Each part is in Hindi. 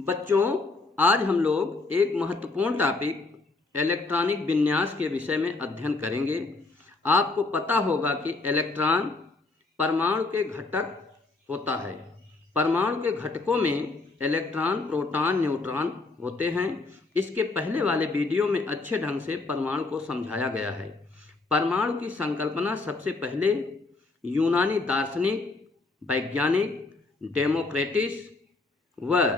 बच्चों, आज हम लोग एक महत्वपूर्ण टॉपिक इलेक्ट्रॉनिक विन्यास के विषय में अध्ययन करेंगे। आपको पता होगा कि इलेक्ट्रॉन परमाणु के घटक होता है। परमाणु के घटकों में इलेक्ट्रॉन, प्रोटॉन, न्यूट्रॉन होते हैं। इसके पहले वाले वीडियो में अच्छे ढंग से परमाणु को समझाया गया है। परमाणु की संकल्पना सबसे पहले यूनानी दार्शनिक, वैज्ञानिक डेमोक्रिटस व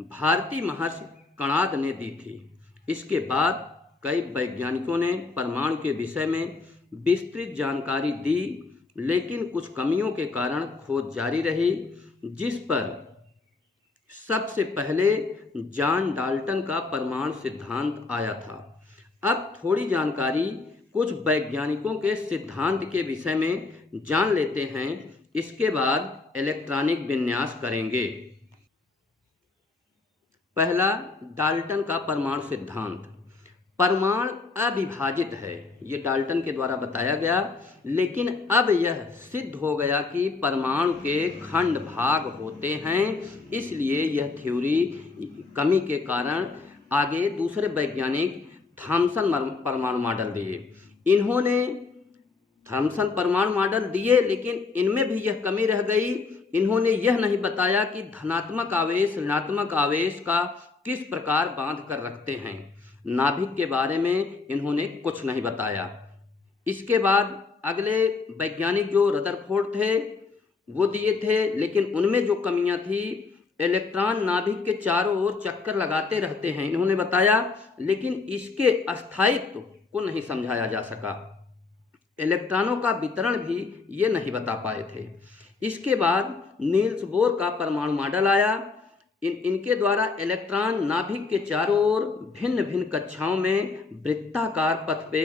भारतीय महर्षि कणाद ने दी थी। इसके बाद कई वैज्ञानिकों ने परमाणु के विषय में विस्तृत जानकारी दी, लेकिन कुछ कमियों के कारण खोज जारी रही, जिस पर सबसे पहले जॉन डाल्टन का परमाणु सिद्धांत आया था। अब थोड़ी जानकारी कुछ वैज्ञानिकों के सिद्धांत के विषय में जान लेते हैं। इसके बाद इलेक्ट्रॉनिक विन्यास करेंगे। पहला, डाल्टन का परमाणु सिद्धांत। परमाणु अविभाजित है, ये डाल्टन के द्वारा बताया गया, लेकिन अब यह सिद्ध हो गया कि परमाणु के खंड भाग होते हैं। इसलिए यह थ्योरी कमी के कारण आगे दूसरे वैज्ञानिक थॉमसन परमाणु मॉडल दिए। इन्होंने थॉमसन परमाणु मॉडल दिए, लेकिन इनमें भी यह कमी रह गई। इन्होंने यह नहीं बताया कि धनात्मक आवेश ऋणात्मक आवेश का किस प्रकार बांध कर रखते हैं। नाभिक के बारे में इन्होंने कुछ नहीं बताया। इसके बाद अगले वैज्ञानिक जो रदरफोर्ड थे वो दिए थे, लेकिन उनमें जो कमियां थी, इलेक्ट्रॉन नाभिक के चारों ओर चक्कर लगाते रहते हैं, इन्होंने बताया, लेकिन इसके अस्थायित्व को नहीं समझाया जा सका। इलेक्ट्रॉनों का वितरण भी ये नहीं बता पाए थे। इसके बाद नील्स बोर का परमाणु मॉडल आया। इनके द्वारा इलेक्ट्रॉन नाभिक के चारों ओर भिन्न भिन्न कक्षाओं में वृत्ताकार पथ पे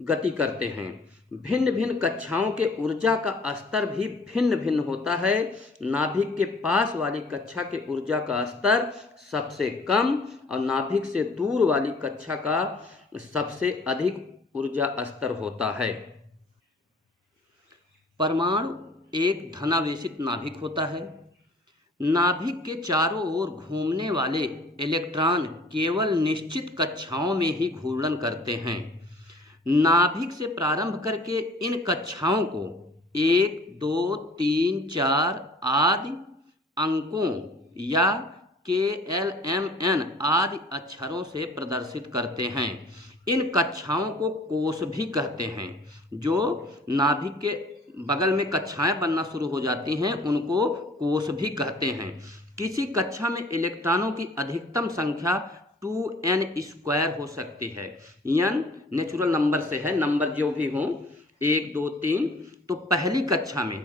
गति करते हैं। भिन्न भिन्न कक्षाओं के ऊर्जा का स्तर भी भिन्न भिन्न होता है। नाभिक के पास वाली कक्षा के ऊर्जा का स्तर सबसे कम और नाभिक से दूर वाली कक्षा का सबसे अधिक ऊर्जा स्तर होता है। परमाणु एक धनावेशित नाभिक होता है। नाभिक के चारों ओर घूमने वाले इलेक्ट्रॉन केवल निश्चित कक्षाओं में ही घूर्णन करते हैं। नाभिक से प्रारंभ करके इन कक्षाओं को 1, 2, 3, 4 आदि अंकों या KLMN आदि अक्षरों से प्रदर्शित करते हैं। इन कक्षाओं को कोष भी कहते हैं। जो नाभिक के बगल में कक्षाएं बनना शुरू हो जाती हैं उनको कोष भी कहते हैं। किसी कक्षा में इलेक्ट्रॉनों की अधिकतम संख्या 2n² हो सकती है। n नेचुरल नंबर से है, नंबर जो भी हो 1, 2, 3। तो पहली कक्षा में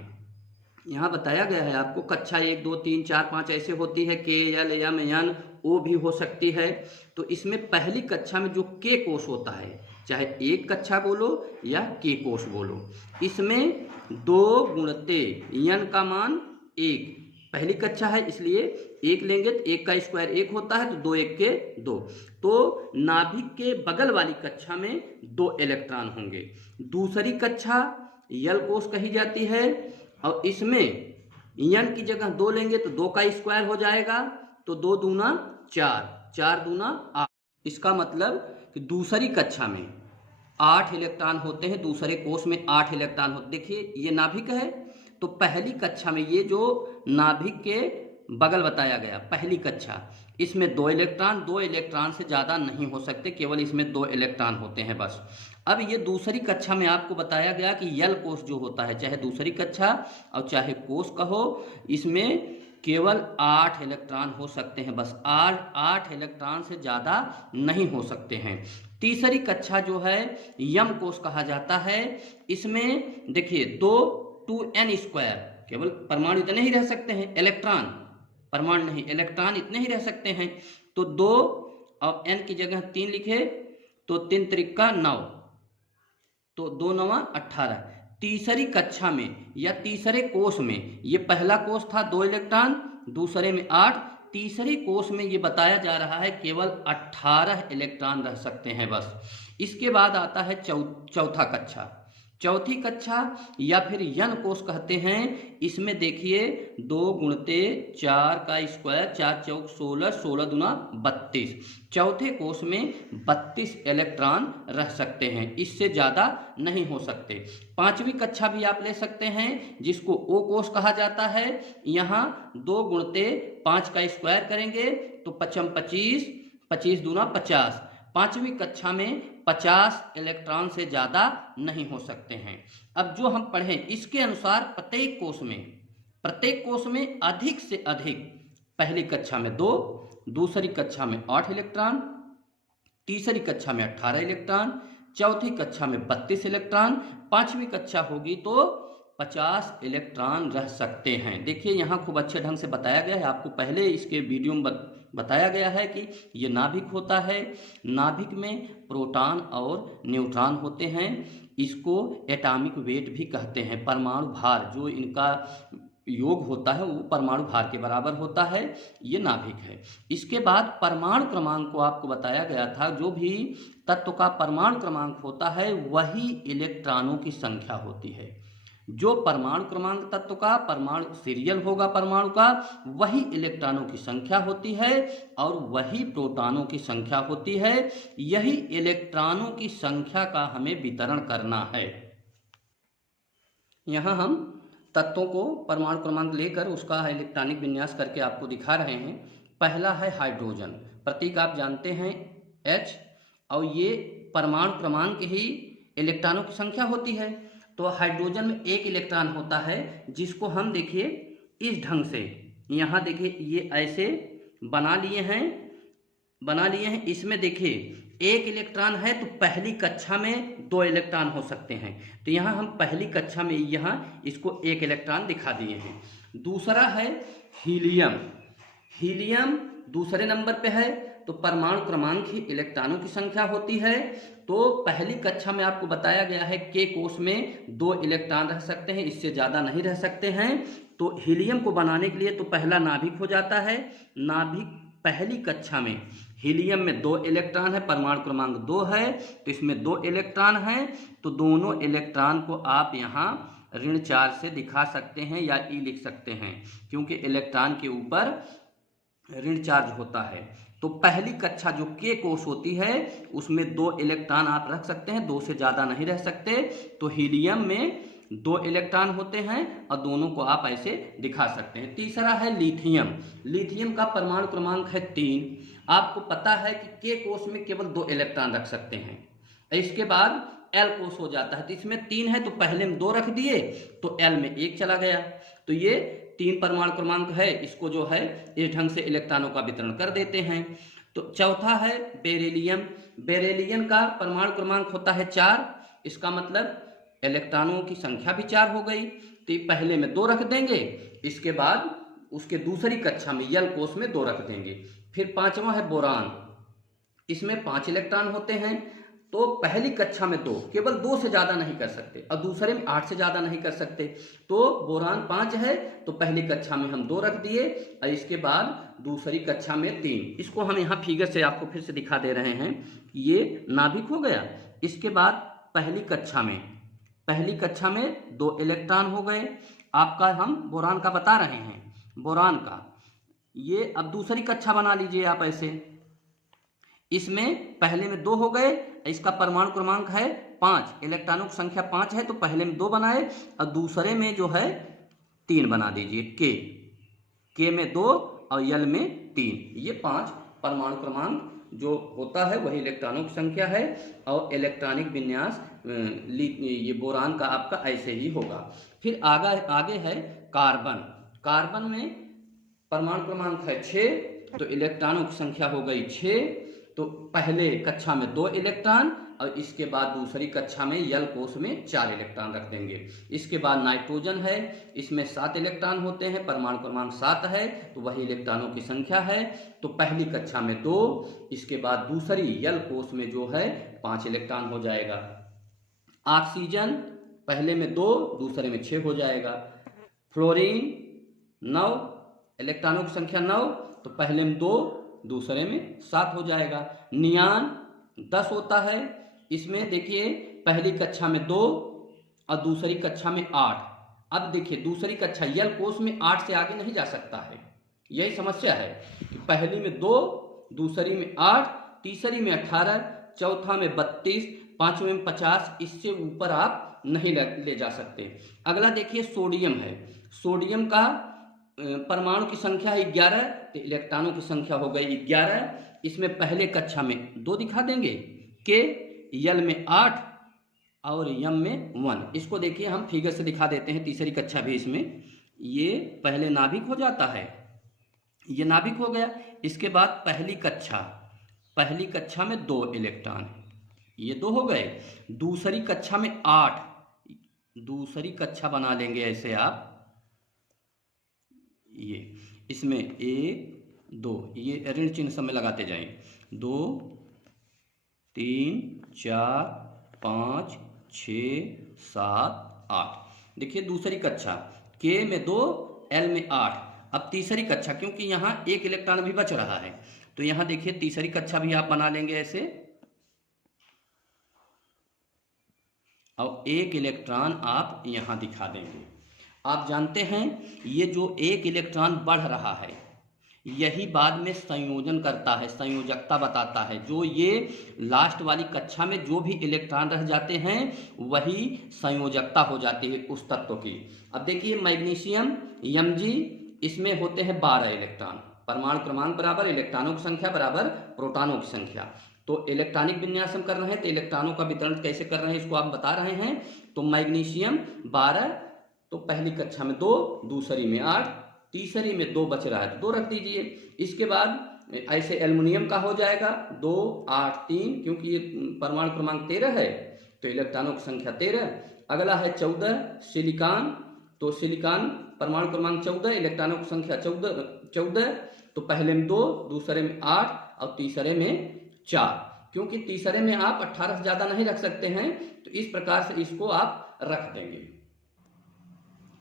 यहाँ बताया गया है आपको, कक्षा 1, 2, 3, 4, 5 ऐसे होती है। K, L, M, N, O भी हो सकती है। तो इसमें पहली कक्षा में जो K कोष होता है, चाहे एक कक्षा बोलो या K कोष बोलो, इसमें 2 गुणते n का मान 1। पहली कक्षा है इसलिए 1 लेंगे तो 1 का स्क्वायर 1 होता है, तो 2 1 के 2। तो नाभिक के बगल वाली कक्षा में 2 इलेक्ट्रॉन होंगे। दूसरी कक्षा यल कोष कही जाती है और इसमें n की जगह 2 लेंगे तो 2 का स्क्वायर हो जाएगा, तो 2 दूना 4, 4 दूना 8। इसका मतलब कि दूसरी कक्षा में 8 इलेक्ट्रॉन होते हैं, दूसरे कोष में 8 इलेक्ट्रॉन होते। देखिए ये नाभिक है, तो पहली कक्षा में ये जो नाभिक के बगल बताया गया पहली कक्षा, इसमें 2 इलेक्ट्रॉन से ज़्यादा नहीं हो सकते, केवल इसमें 2 इलेक्ट्रॉन होते हैं बस। अब ये दूसरी कक्षा में आपको बताया गया कि यल कोष जो होता है, चाहे दूसरी कक्षा और चाहे कोष कहो, इसमें केवल 8 इलेक्ट्रॉन हो सकते हैं बस। 8 इलेक्ट्रॉन से ज़्यादा नहीं हो सकते हैं। तीसरी कक्षा जो है यम कोष कहा जाता है। इसमें देखिए 2n², केवल परमाणु इतने ही रह सकते हैं, इलेक्ट्रॉन परमाणु नहीं, इलेक्ट्रॉन इतने ही रह सकते हैं। तो 2 और n की जगह 3 लिखे तो 3 त्रिका 9, तो 2 9 18। तीसरी कक्षा में या तीसरे कोष में, ये पहला कोष था 2 इलेक्ट्रॉन, दूसरे में 8, तीसरे कोष में ये बताया जा रहा है केवल 18 इलेक्ट्रॉन रह सकते हैं बस। इसके बाद आता है चौथा कक्षा। चौथी कक्षा या फिर यन कोष कहते हैं। इसमें देखिए 2 गुणते 4 का स्क्वायर, 4 चौक 16, 16 दूना 32। चौथे कोष में 32 इलेक्ट्रॉन रह सकते हैं, इससे ज़्यादा नहीं हो सकते। पांचवी कक्षा भी आप ले सकते हैं जिसको ओ कोष कहा जाता है। यहाँ 2 गुणते 5 का स्क्वायर करेंगे तो 5 25, 25 दूना 50। पांचवी कक्षा में 50 इलेक्ट्रॉन से ज़्यादा नहीं हो सकते हैं। अब जो हम पढ़ें इसके अनुसार प्रत्येक कोष में अधिक से अधिक, पहली कक्षा में 2, दूसरी कक्षा में 8 इलेक्ट्रॉन, तीसरी कक्षा में 18 इलेक्ट्रॉन, चौथी कक्षा में 32 इलेक्ट्रॉन, पांचवी कक्षा होगी तो 50 इलेक्ट्रॉन रह सकते हैं। देखिए यहाँ खूब अच्छे ढंग से बताया गया है, आपको पहले इसके वीडियो में बताया गया है कि ये नाभिक होता है। नाभिक में प्रोटॉन और न्यूट्रॉन होते हैं। इसको एटॉमिक वेट भी कहते हैं। परमाणु भार जो इनका योग होता है वो परमाणु भार के बराबर होता है। ये नाभिक है। इसके बाद परमाणु क्रमांक को आपको बताया गया था। जो भी तत्व का परमाणु क्रमांक होता है वही इलेक्ट्रॉनों की संख्या होती है। जो परमाणु क्रमांक तत्व का परमाणु सीरियल होगा परमाणु का, वही इलेक्ट्रॉनों की संख्या होती है और वही प्रोटॉनों की संख्या होती है। यही इलेक्ट्रॉनों की संख्या का हमें वितरण करना है। यहाँ हम तत्वों को परमाणु क्रमांक लेकर उसका इलेक्ट्रॉनिक विन्यास करके आपको दिखा रहे हैं। पहला है हाइड्रोजन, प्रतीक आप जानते हैं H, और ये परमाणु क्रमांक ही इलेक्ट्रॉनों की संख्या होती है। तो हाइड्रोजन में 1 इलेक्ट्रॉन होता है जिसको हम देखिए इस ढंग से, यहाँ देखिए ये ऐसे बना लिए हैं। इसमें देखिए 1 इलेक्ट्रॉन है तो पहली कक्षा में 2 इलेक्ट्रॉन हो सकते हैं। तो यहाँ हम पहली कक्षा में यहाँ इसको 1 इलेक्ट्रॉन दिखा दिए हैं। दूसरा है हीलियम दूसरे नंबर पे है। तो परमाणु क्रमांक ही इलेक्ट्रॉनों की संख्या होती है। तो पहली कक्षा में आपको बताया गया है के कोष में 2 इलेक्ट्रॉन रह सकते हैं, इससे ज़्यादा नहीं रह सकते हैं। तो हीलियम को बनाने के लिए तो पहला नाभिक हो जाता है। नाभिक पहली कक्षा में हीलियम में 2 इलेक्ट्रॉन है, परमाणु क्रमांक 2 है, तो इसमें 2 इलेक्ट्रॉन है। तो दोनों इलेक्ट्रॉन को आप यहाँ ऋण 4 से दिखा सकते हैं या ई लिख सकते हैं, क्योंकि इलेक्ट्रॉन के ऊपर ऋण चार्ज होता है। तो पहली कक्षा जो के कोष होती है उसमें 2 इलेक्ट्रॉन आप रख सकते हैं, 2 से ज़्यादा नहीं रह सकते। तो हीलियम में 2 इलेक्ट्रॉन होते हैं और दोनों को आप ऐसे दिखा सकते हैं। तीसरा है लिथियम का परमाणु क्रमांक है 3। आपको पता है कि के कोष में केवल 2 इलेक्ट्रॉन रख सकते हैं। इसके बाद एल कोष हो जाता है, तो इसमें 3 है तो पहले में 2 रख दिए तो एल में 1 चला गया। तो ये 3 परमाणु क्रमांक है, इसको जो है इस ढंग से इलेक्ट्रॉनों का वितरण कर देते हैं। तो चौथा है बेरिलियम का परमाणु क्रमांक होता है 4। इसका मतलब इलेक्ट्रॉनों की संख्या भी 4 हो गई। तो ये पहले में 2 रख देंगे, इसके बाद उसके दूसरी कक्षा में यल कोष में 2 रख देंगे। फिर पांचवा है बोरान, इसमें 5 इलेक्ट्रॉन होते हैं। तो पहली कक्षा में 2, केवल 2 से ज़्यादा नहीं कर सकते, और दूसरे में 8 से ज़्यादा नहीं कर सकते। तो बोरान 5 है तो पहली कक्षा में हम 2 रख दिए और इसके बाद दूसरी कक्षा में 3। इसको हम यहाँ फिगर से आपको फिर से दिखा दे रहे हैं। ये नाभिक हो गया। इसके बाद पहली कक्षा में 2 इलेक्ट्रॉन हो गए। आपका हम बोरान का बता रहे हैं, बोरान का ये अब दूसरी कक्षा बना लीजिए आप ऐसे। इसमें पहले में 2 हो गए, इसका परमाणु क्रमांक है 5, इलेक्ट्रॉनों की संख्या 5 है, तो पहले में 2 बनाए और दूसरे में जो है 3 बना दीजिए। के में 2 और यल में 3। ये 5 परमाणु क्रमांक जो होता है वही इलेक्ट्रॉनों की संख्या है। और इलेक्ट्रॉनिक विन्यास ये बोरान का आपका ऐसे ही होगा। फिर आगे है कार्बन में परमाणु क्रमांक है 6, तो इलेक्ट्रॉनों की संख्या हो गई 6। तो पहले कक्षा में 2 इलेक्ट्रॉन और इसके बाद दूसरी कक्षा में यल कोष में 4 इलेक्ट्रॉन रख देंगे। इसके बाद नाइट्रोजन है, इसमें 7 इलेक्ट्रॉन होते हैं, परमाणु क्रमांक 7 है, तो वही इलेक्ट्रॉनों की संख्या है। तो पहली कक्षा में 2, इसके बाद दूसरी यल कोष में जो है 5 इलेक्ट्रॉन हो जाएगा। ऑक्सीजन पहले में 2, दूसरे में 6 हो जाएगा। फ्लोरीन 9, इलेक्ट्रॉनों की संख्या 9, तो पहले में 2, दूसरे में 7 हो जाएगा। नियान 10 होता है, इसमें देखिए पहली कक्षा में 2, और दूसरी कक्षा में 8। अब देखिए दूसरी कक्षा यल कोष में 8 से आगे नहीं जा सकता है, यही समस्या है कि पहली में 2, दूसरी में 8, तीसरी में 18, चौथा में 32, पांचवें में 50, इससे ऊपर आप नहीं ले जा सकते। अगला देखिए सोडियम है। सोडियम का परमाणु की संख्या है 11, तो इलेक्ट्रॉनों की संख्या हो गई 11। इसमें पहले कक्षा में 2 दिखा देंगे, के यल में 8 और यम में 1। इसको देखिए हम फिगर से दिखा देते हैं, तीसरी कक्षा भी इसमें। ये पहले नाभिक हो जाता है, ये नाभिक हो गया। इसके बाद पहली कक्षा में 2 इलेक्ट्रॉन, ये 2 हो गए। दूसरी कक्षा में 8, दूसरी कक्षा बना लेंगे ऐसे आप, ये इसमें 1 2, ये ऋण चिन्ह सब में लगाते जाएं, 2 3 4 5 6 7 8। देखिए दूसरी कक्षा के में 2, एल में 8। अब तीसरी कक्षा, क्योंकि यहाँ 1 इलेक्ट्रॉन भी बच रहा है, तो यहाँ देखिए तीसरी कक्षा भी आप बना लेंगे ऐसे, और 1 इलेक्ट्रॉन आप यहाँ दिखा देंगे। आप जानते हैं ये जो 1 इलेक्ट्रॉन बढ़ रहा है, यही बाद में संयोजन करता है, संयोजकता बताता है। जो ये लास्ट वाली कक्षा में जो भी इलेक्ट्रॉन रह जाते हैं वही संयोजकता हो जाती है उस तत्व की। अब देखिए मैग्नीशियम Mg, इसमें होते हैं 12 इलेक्ट्रॉन। परमाणु क्रमांक बराबर इलेक्ट्रॉनों की संख्या बराबर प्रोटॉनों की संख्या। तो इलेक्ट्रॉनिक विन्यास हम कर रहे हैं, तो इलेक्ट्रॉनों का वितरण कैसे कर रहे हैं इसको आप बता रहे हैं। तो मैग्नीशियम 12, तो पहली कक्षा में 2, दूसरी में 8, तीसरी में 2 बच रहा है तो 2 रख दीजिए। इसके बाद ऐसे एल्युमिनियम का हो जाएगा 2 8 3, क्योंकि ये परमाणु क्रमांक 13 है तो इलेक्ट्रॉनों की संख्या 13। अगला है 14 सिलिकॉन, तो सिलिकॉन परमाणु क्रमांक 14, इलेक्ट्रॉनों की संख्या 14। तो पहले में 2, दूसरे में 8 और तीसरे में 4, क्योंकि तीसरे में आप 18 से ज़्यादा नहीं रख सकते हैं, तो इस प्रकार से इसको आप रख देंगे।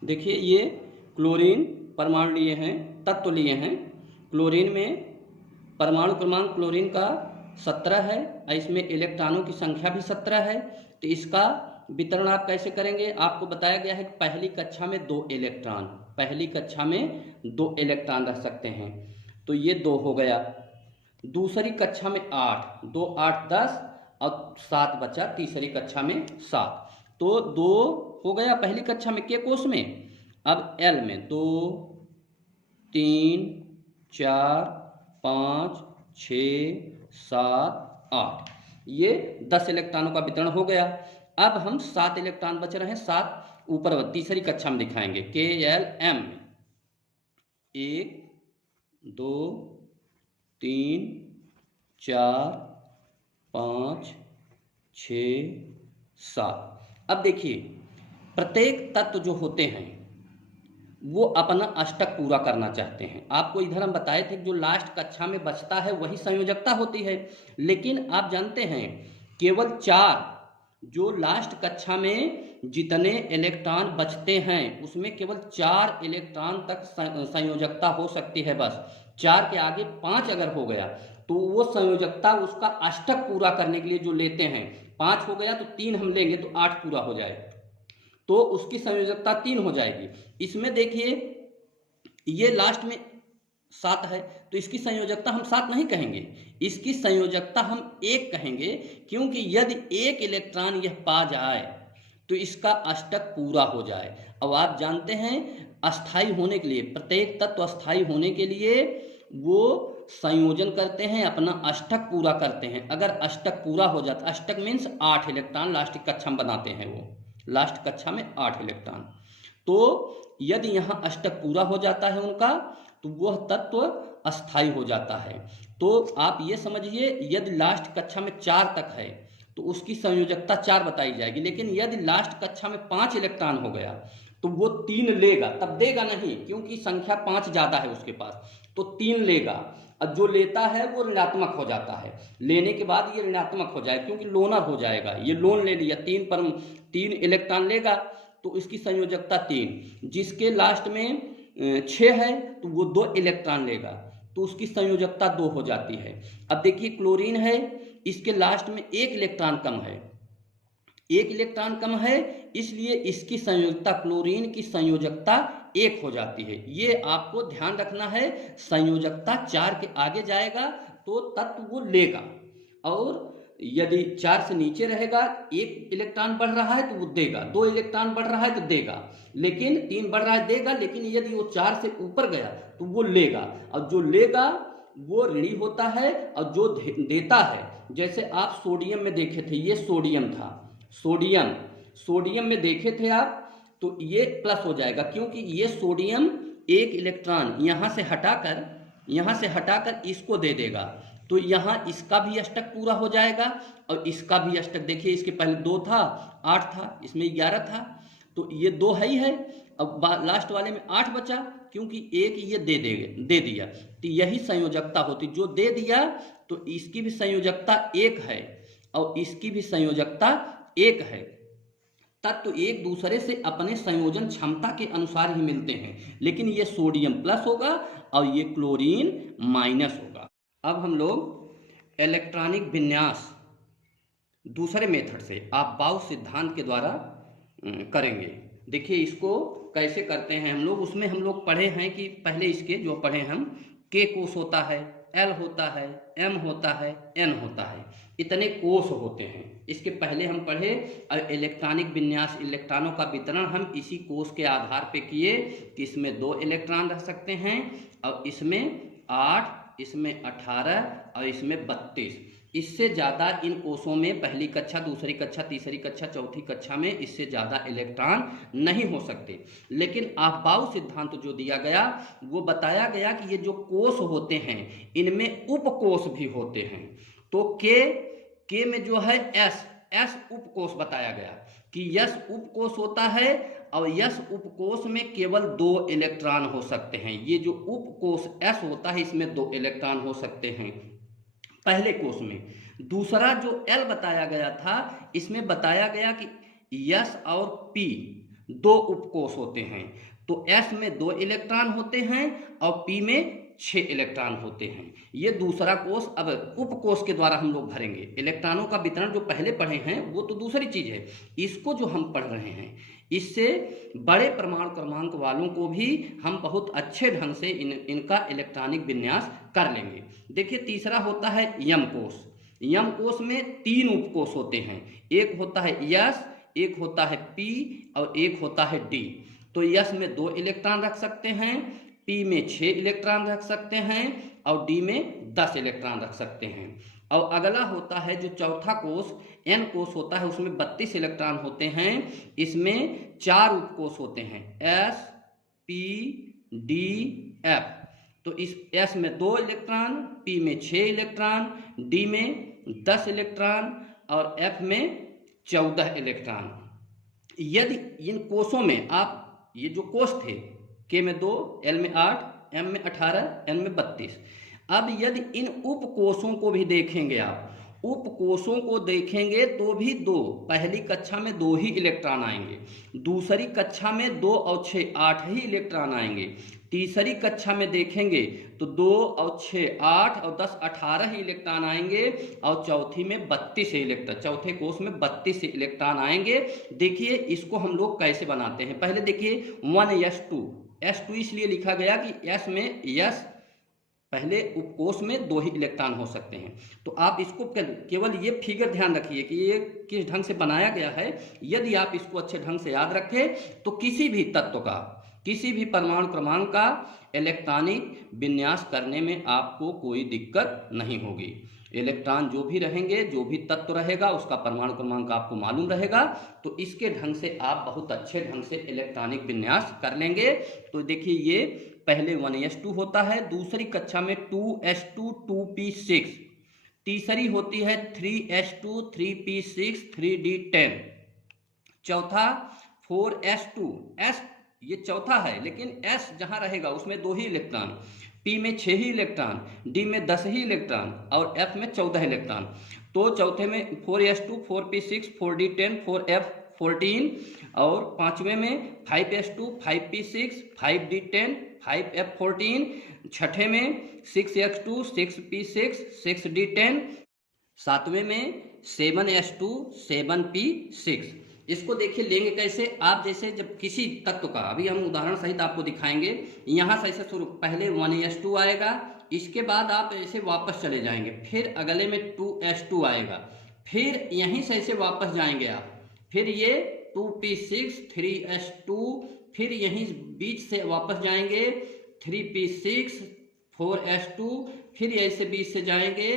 देखिए ये क्लोरीन परमाणु लिए हैं, तत्व लिए हैं। क्लोरीन में परमाणु क्रमांक क्लोरीन का 17 है, इसमें इलेक्ट्रॉनों की संख्या भी 17 है। तो इसका वितरण आप कैसे करेंगे, आपको बताया गया है कि पहली कक्षा में 2 इलेक्ट्रॉन, पहली कक्षा में 2 इलेक्ट्रॉन रख सकते हैं, तो ये 2 हो गया। दूसरी कक्षा में 8, 2 8 10 और 7 बचा तीसरी कक्षा में 7, तो 2 हो गया पहली कक्षा में के कोष में। अब एल में 2 3 4 5 6 7 8, ये 10 इलेक्ट्रॉनों का वितरण हो गया। अब हम 7 इलेक्ट्रॉन बच रहे हैं, 7 ऊपर तीसरी कक्षा में दिखाएंगे। के एल एम 1 2 3 4 5 6 7। अब देखिए प्रत्येक तत्व जो होते हैं वो अपना अष्टक पूरा करना चाहते हैं। आपको इधर हम बताए थे कि जो लास्ट कक्षा में बचता है वही संयोजकता होती है, लेकिन आप जानते हैं केवल 4, जो लास्ट कक्षा में जितने इलेक्ट्रॉन बचते हैं उसमें केवल 4 इलेक्ट्रॉन तक संयोजकता हो सकती है। बस 4 के आगे 5 अगर हो गया तो वो संयोजकता उसका अष्टक पूरा करने के लिए जो लेते हैं, 5 हो गया तो 3 हम लेंगे तो 8 पूरा हो जाए, तो उसकी संयोजकता 3 हो जाएगी। इसमें देखिए ये लास्ट में 7 है तो इसकी संयोजकता हम 7 नहीं कहेंगे, इसकी संयोजकता हम 1 कहेंगे, क्योंकि यदि 1 इलेक्ट्रॉन यह पा जाए तो इसका अष्टक पूरा हो जाए। अब आप जानते हैं अस्थाई होने के लिए, प्रत्येक तत्व अस्थाई होने के लिए वो संयोजन करते हैं, अपना अष्टक पूरा करते हैं। अगर अष्टक पूरा हो जाता, अष्टक मीन्स 8 इलेक्ट्रॉन लास्ट कक्षा में बनाते हैं, वो लास्ट कक्षा में 8 इलेक्ट्रॉन। तो यदि यहाँ अष्टक पूरा हो जाता है उनका तो वह तत्व अस्थाई हो जाता है। तो आप ये समझिए यदि लास्ट कक्षा में 4 तक है तो उसकी संयोजकता 4 बताई जाएगी, लेकिन यदि लास्ट कक्षा में 5 इलेक्ट्रॉन हो गया तो वो 3 लेगा, तब देगा नहीं क्योंकि संख्या 5 ज़्यादा है उसके पास, तो 3 लेगा। अब जो लेता है वो ऋणात्मक हो जाता है, लेने के बाद ये ऋणात्मक हो जाएगा क्योंकि लोनर हो जाएगा, ये लोन ले लिया, 3 इलेक्ट्रॉन लेगा तो इसकी संयोजकता 3। जिसके लास्ट में 6 है तो वो 2 इलेक्ट्रॉन लेगा तो उसकी संयोजकता 2 हो जाती है। अब देखिए क्लोरीन है, इसके लास्ट में 1 इलेक्ट्रॉन कम है, एक इलेक्ट्रॉन कम है, इसलिए इसकी संयोजकता, क्लोरीन की संयोजकता 1 हो जाती है। ये आपको ध्यान रखना है। संयोजकता 4 के आगे जाएगा तो तत्व वो लेगा, और यदि 4 से नीचे रहेगा, 1 इलेक्ट्रॉन बढ़ रहा है तो वो देगा, 2 इलेक्ट्रॉन बढ़ रहा है तो देगा, लेकिन 3 बढ़ रहा है देगा, लेकिन यदि वो 4 से ऊपर गया तो वो लेगा, और जो लेगा वो ऋणी होता है, और जो देता है, जैसे आप सोडियम में देखे थे, ये सोडियम था, सोडियम में देखे थे आप, तो ये प्लस हो जाएगा, क्योंकि ये सोडियम 1 इलेक्ट्रॉन यहाँ से हटाकर इसको दे देगा, तो यहाँ इसका भी अष्टक पूरा हो जाएगा, और इसका भी अष्टक, देखिए इसके पहले 2 था, 8 था, इसमें 11 था, तो ये 2 है ही है। अब लास्ट वाले में 8 बचा, क्योंकि 1 ये दे दिया, तो यही संयोजकता होती, जो दे दिया तो इसकी भी संयोजकता 1 है और इसकी भी संयोजकता 1 है। तत्व एक दूसरे से अपने संयोजन क्षमता के अनुसार ही मिलते हैं, लेकिन ये सोडियम प्लस होगा और ये क्लोरीन माइनस होगा। अब हम लोग इलेक्ट्रॉनिक विन्यास दूसरे मेथड से अफबाउ सिद्धांत के द्वारा करेंगे। देखिए इसको कैसे करते हैं हम लोग, उसमें हम लोग पढ़े हैं कि पहले इसके जो पढ़े हम, के कोष होता है, एल होता है, एम होता है, एन होता है, इतने कोष होते हैं। इसके पहले हम पढ़े इलेक्ट्रॉनिक विन्यास, इलेक्ट्रॉनों का वितरण हम इसी कोष के आधार पे किए कि इसमें 2 इलेक्ट्रॉन रख सकते हैं, और इसमें 8, इसमें 18 और इसमें 32। इससे ज़्यादा इन कोषों में पहली कक्षा, दूसरी कक्षा, तीसरी कक्षा, चौथी कक्षा में इससे ज़्यादा इलेक्ट्रॉन नहीं हो सकते। लेकिन अफबाउ सिद्धांत जो दिया गया वो बताया गया कि ये जो कोष होते हैं इनमें उपकोष भी होते हैं। तो के में जो है एस उपकोष बताया गया कि यस उपकोष होता है, और यस उपकोष में केवल 2 इलेक्ट्रॉन हो सकते हैं। ये जो उपकोष एस होता है इसमें 2 इलेक्ट्रॉन हो सकते हैं पहले कोष में। दूसरा जो एल बताया गया था, इसमें बताया गया कि यस और पी 2 उपकोष होते हैं, तो एस में 2 इलेक्ट्रॉन होते हैं और पी में 6 इलेक्ट्रॉन होते हैं। ये दूसरा कोष अब उपकोष के द्वारा हम लोग भरेंगे। इलेक्ट्रॉनों का वितरण जो पहले पढ़े हैं वो तो दूसरी चीज है, इसको जो हम पढ़ रहे हैं इससे बड़े परमाणु क्रमांक वालों को भी हम बहुत अच्छे ढंग से इनका इलेक्ट्रॉनिक विन्यास कर लेंगे। देखिए तीसरा होता है यम कोष। यम कोष में 3 उपकोष होते हैं, एक होता है यस, एक होता है पी और एक होता है डी। तो यस में 2 इलेक्ट्रॉन रख सकते हैं, पी में 6 इलेक्ट्रॉन रख सकते हैं और डी में 10 इलेक्ट्रॉन रख सकते हैं। और अगला होता है जो चौथा कोष एन कोष होता है, उसमें 32 इलेक्ट्रॉन होते हैं। इसमें 4 उपकोष होते हैं, एस पी डी एफ। तो इस एस में 2 इलेक्ट्रॉन, पी में 6 इलेक्ट्रॉन, डी में 10 इलेक्ट्रॉन और एफ में 14 इलेक्ट्रॉन। यदि इन कोषों में आप ये जो कोष थे, के में 2, एल में 8, एम में 18, एन में 32, अब यदि इन उपकोषों को भी देखेंगे आप, उपकोषों को देखेंगे तो भी 2, पहली कक्षा में 2 ही इलेक्ट्रॉन आएंगे, दूसरी कक्षा में 2 और 6 8 ही इलेक्ट्रॉन आएंगे, तीसरी कक्षा में देखेंगे तो 2 और 6 8 और 10 18 ही इलेक्ट्रॉन आएंगे, और चौथी में 32 इलेक्ट्रॉन, चौथे कोष में 32 इलेक्ट्रॉन आएंगे। देखिए इसको हम लोग कैसे बनाते हैं, पहले देखिए 1s2, s2 इसलिए लिखा गया कि s में s पहले उपकोष में 2 ही इलेक्ट्रॉन हो सकते हैं। तो आप इसको केवल ये फिगर ध्यान रखिए कि ये किस ढंग से बनाया गया है। यदि आप इसको अच्छे ढंग से याद रखें तो किसी भी तत्व का, किसी भी परमाणु क्रमांक का इलेक्ट्रॉनिक विन्यास करने में आपको कोई दिक्कत नहीं होगी। इलेक्ट्रॉन जो भी रहेंगे, जो भी तत्व रहेगा उसका परमाणु क्रमांक आपको मालूम रहेगा, तो इसके ढंग से आप बहुत अच्छे ढंग से इलेक्ट्रॉनिक विन्यास कर लेंगे। तो देखिए ये पहले 1s2 होता है, दूसरी कक्षा में 2s2 2p6, तीसरी होती है 3s2 3p6 3d10, चौथा 4s2, s ये चौथा है लेकिन s जहां रहेगा उसमें 2 ही इलेक्ट्रॉन, p में 6 ही इलेक्ट्रॉन, d में 10 ही इलेक्ट्रॉन और f में 14 इलेक्ट्रॉन। तो चौथे में 4s2 4p6 4d10 4f14, और पांचवें में 5s2 5p6 5d10 5f14, छठे में 6s2 6p6 6d10, सातवें में 7s2 7p6। इसको देखिए लेंगे कैसे आप, जैसे जब किसी तत्व का, अभी हम उदाहरण सहित आपको दिखाएंगे, यहाँ से ऐसे शुरू, पहले 1s2 आएगा, इसके बाद आप ऐसे वापस चले जाएंगे, फिर अगले में 2s2 आएगा, फिर यहीं से ऐसे वापस जाएंगे आप, फिर ये 2p6 3s2, फिर यहीं बीच से वापस जाएंगे 3p6 4s2, फिर ऐसे बीच से जाएंगे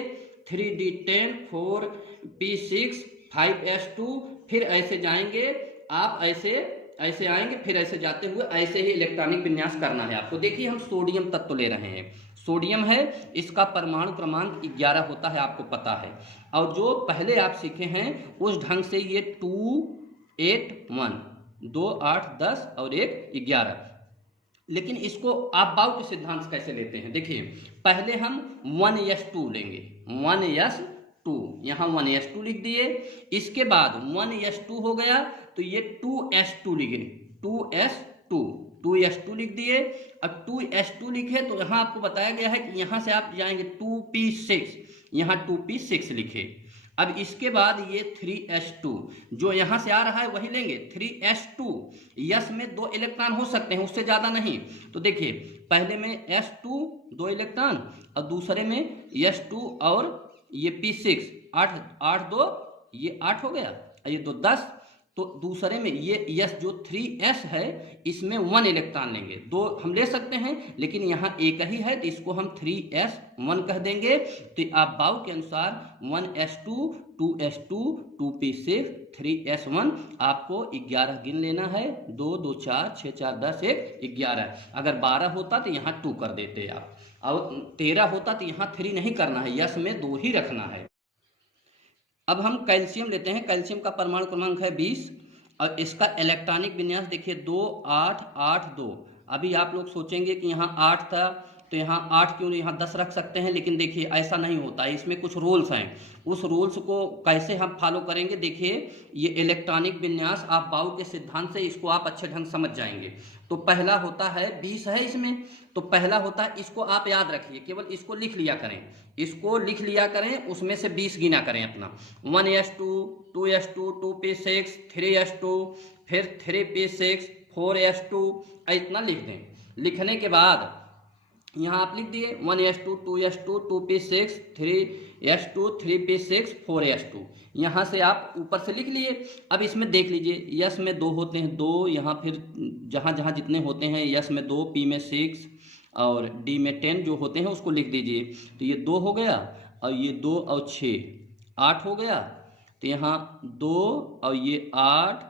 3d10 4p6 5s2, फिर ऐसे जाएंगे आप, ऐसे ऐसे आएंगे, फिर ऐसे जाते हुए ऐसे ही इलेक्ट्रॉनिक विन्यास करना है आपको। देखिए हम सोडियम तत्व ले रहे हैं, सोडियम है, इसका परमाणु क्रमांक 11 होता है, आपको पता है। और जो पहले आप सीखे हैं उस ढंग से ये 2 8 1 2 8 10 और 1 11। लेकिन इसको आप बाउ के सिद्धांत से कैसे लेते हैं, देखिए पहले हम 1s2 लेंगे, 1s2, यहाँ 1s2 लिख दिए, इसके बाद 1s2 हो गया तो ये 2s2 लिखे, 2s2 लिख दिए। अब 2s2 लिखे तो यहाँ आपको बताया गया है कि यहाँ से आप जाएंगे 2p6, यहाँ 2p6 लिखे। अब इसके बाद ये 3s2 जो यहाँ से आ रहा है वही लेंगे, 3s2, यस में 2 इलेक्ट्रॉन हो सकते हैं, उससे ज़्यादा नहीं। तो देखिए पहले में s2 2 इलेक्ट्रॉन और दूसरे में s2 और ये p6 8 8 2 ये 8 हो गया, ये 2 10। तो दूसरे में ये यस जो 3s है इसमें 1 इलेक्ट्रॉन लेंगे, 2 हम ले सकते हैं लेकिन यहाँ एक ही है तो इसको हम 3s1 कह देंगे। तो आप बाउ के अनुसार 1s2 2s2 2p6 3s1 आपको 11 गिन लेना है, 2 2 4 6 4 10 1 11। अगर 12 होता तो यहाँ 2 कर देते आप, और 13 होता तो यहाँ 3 नहीं करना है, यस में 2 ही रखना है। अब हम कैल्शियम लेते हैं, कैल्शियम का परमाणु क्रमांक है 20 और इसका इलेक्ट्रॉनिक विन्यास देखिए 2 8 8 2। अभी आप लोग सोचेंगे कि यहाँ 8 था तो यहाँ 8 क्यों नहीं, यहाँ 10 रख सकते हैं, लेकिन देखिए ऐसा नहीं होता है, इसमें कुछ रूल्स हैं। उस रूल्स को कैसे हम फॉलो करेंगे, देखिए ये इलेक्ट्रॉनिक विन्यास आप बाउ के सिद्धांत से इसको आप अच्छे ढंग समझ जाएंगे। तो पहला होता है 20 है इसमें, तो पहला होता है, इसको आप याद रखिए, केवल इसको लिख लिया करें, इसको लिख लिया करें, उसमें से 20 गिना करें अपना, 1s2 2s2 2p6 3s2 फिर 3p6 4s2 इतना लिख दें। लिखने के बाद यहाँ आप लिख दिए 1s2 2s2 2p6 3s2 3p6 4s2, यहाँ से आप ऊपर से लिख लिए। अब इसमें देख लीजिए यस में 2 होते हैं 2, यहाँ फिर जहाँ जहाँ जितने होते हैं, यस में 2 p में 6 और डी में 10 जो होते हैं उसको लिख दीजिए। तो ये 2 हो गया और ये 2 और 6 8 हो गया, तो यहाँ 2 और ये 8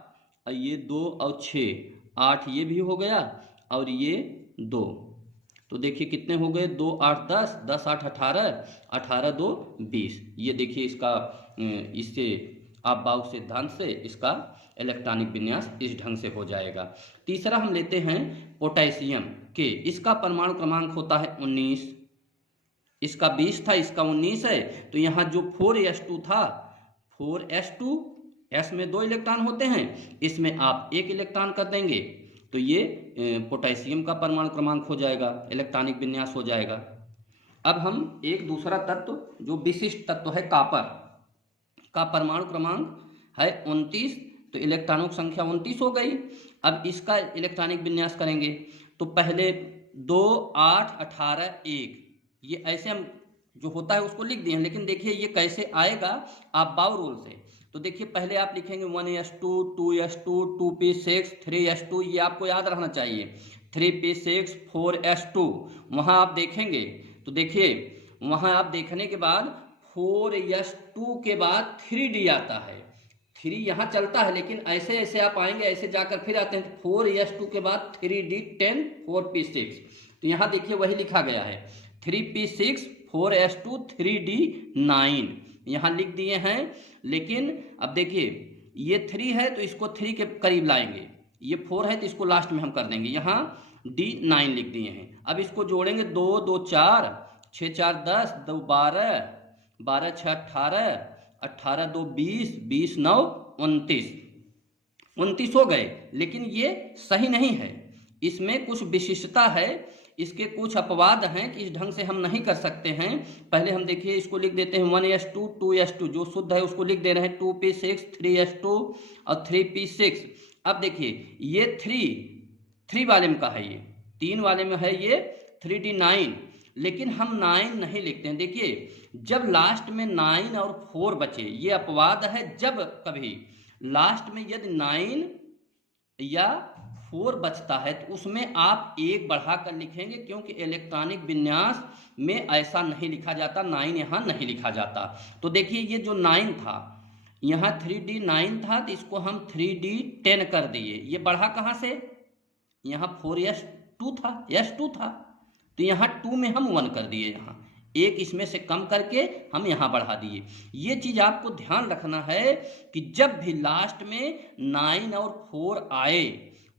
और ये 2 और 6 8 ये भी हो गया और ये 2। तो देखिए कितने हो गए, 2 8 10 10 8 18 18 2 20। ये देखिए इसका इससे आप बाउ सिद्धांत से इसका इलेक्ट्रॉनिक विन्यास इस ढंग से हो जाएगा। तीसरा हम लेते हैं पोटेशियम के, इसका परमाणु क्रमांक होता है 19, इसका 20 था इसका 19 है। तो यहाँ जो 4s2 था 4s2 s में 2 इलेक्ट्रॉन होते हैं, इसमें आप 1 इलेक्ट्रॉन कर देंगे तो ये पोटेशियम का परमाणु क्रमांक हो जाएगा, इलेक्ट्रॉनिक विन्यास हो जाएगा। अब हम एक दूसरा तत्व जो विशिष्ट तत्व है कॉपर का परमाणु क्रमांक है 29, तो इलेक्ट्रॉनों की संख्या 29 हो गई। अब इसका इलेक्ट्रॉनिक विन्यास करेंगे तो पहले 2 8 18 1 ये ऐसे हम जो होता है उसको लिख दिए हैं, लेकिन देखिए ये कैसे आएगा आप बाउ रूल से। तो देखिए पहले आप लिखेंगे 1s2 2s2 2p6 3s2, ये आपको याद रहना चाहिए, 3p6 4s2। वहाँ आप देखेंगे तो देखिए वहाँ आप देखने के बाद 4s2 के बाद 3d आता है, 3 यहाँ चलता है लेकिन ऐसे ऐसे आप आएंगे, ऐसे जाकर फिर आते हैं, 4s2 के बाद 3d10 4p6। तो यहाँ देखिए वही लिखा गया है 3p6 4s2 3d9 यहाँ लिख दिए हैं। लेकिन अब देखिए ये 3 है तो इसको 3 के करीब लाएंगे, ये 4 है तो इसको लास्ट में हम कर देंगे, यहाँ d9 लिख दिए हैं। अब इसको जोड़ेंगे 2 2 4 6 4 10 2 12 12 6 18 18 2 20 20 9 29 29 हो गए। लेकिन ये सही नहीं है, इसमें कुछ विशिष्टता है, इसके कुछ अपवाद हैं कि इस ढंग से हम नहीं कर सकते हैं। पहले हम देखिए इसको लिख देते हैं 1s2 2s2, जो शुद्ध है उसको लिख दे रहे हैं 2p6 3s2 और 3p6। अब देखिए ये 3 वाले में का है, ये 3 वाले में है ये 3d9, लेकिन हम 9 नहीं लिखते हैं। देखिए जब लास्ट में 9 और 4 बचे, ये अपवाद है, जब कभी लास्ट में यदि 9 या 4 बचता है तो उसमें आप 1 बढ़ा कर लिखेंगे, क्योंकि इलेक्ट्रॉनिक विन्यास में ऐसा नहीं लिखा जाता, 9 यहाँ नहीं लिखा जाता। तो देखिए ये जो 9 था यहाँ 3d9 था, तो इसको हम 3d10 कर दिए। ये बढ़ा कहाँ से, यहाँ 4s2 था, s2 था, तो यहाँ 2 में हम 1 कर दिए, यहाँ 1 इसमें से कम करके हम यहाँ बढ़ा दिए। ये चीज़ आपको ध्यान रखना है कि जब भी लास्ट में 9 और 4 आए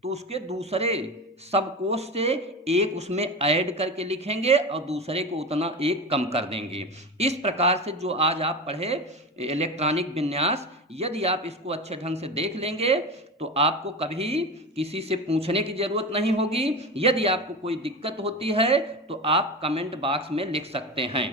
तो उसके दूसरे सबकोश से 1 उसमें ऐड करके लिखेंगे और दूसरे को उतना 1 कम कर देंगे। इस प्रकार से जो आज आप पढ़े इलेक्ट्रॉनिक विन्यास, यदि आप इसको अच्छे ढंग से देख लेंगे तो आपको कभी किसी से पूछने की जरूरत नहीं होगी। यदि आपको कोई दिक्कत होती है तो आप कमेंट बॉक्स में लिख सकते हैं।